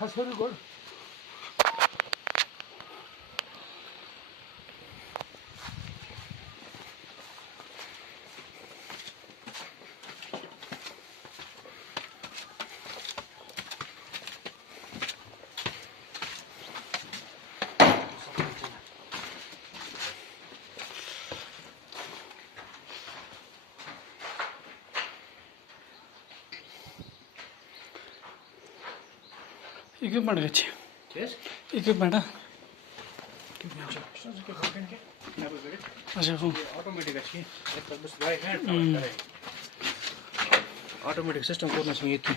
Hasarı gol. Equipment gachi. Yes? Equipment ha. अच्छा हूँ automatic अच्छी बस राइट हैंड ऑटोमेटिक सिस्टम करना चाहिए थी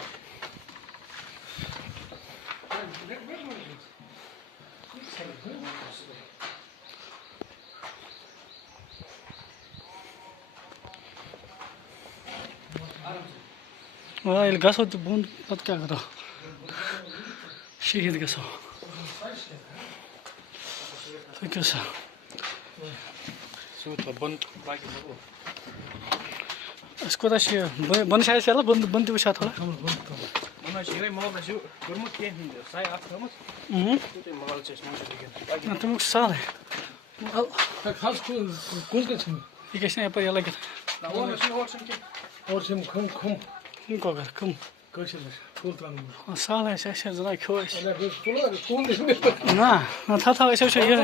वाह ये घास होती बूंद पत क्या करो शहीद घासो तो कैसा तो बंद बाकी इसको तो ये बंद शायद चला बंद भी साथ थोड़ा मैं चाहिए मोबाइल से गुरमुख के हिंदी साइ आप समझ तो मोबाइल से समझ लीजिए ना तुम साल है खास कौन के छन ये कैसे यहाँ पर ये लगे और सिम खम खम इनको कर कम कैसे फुल त्रान साल है ऐसे जरा क्यों है अरे फुल ना ना था ऐसे ये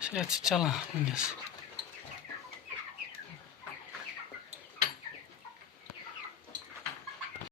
शायद चला यस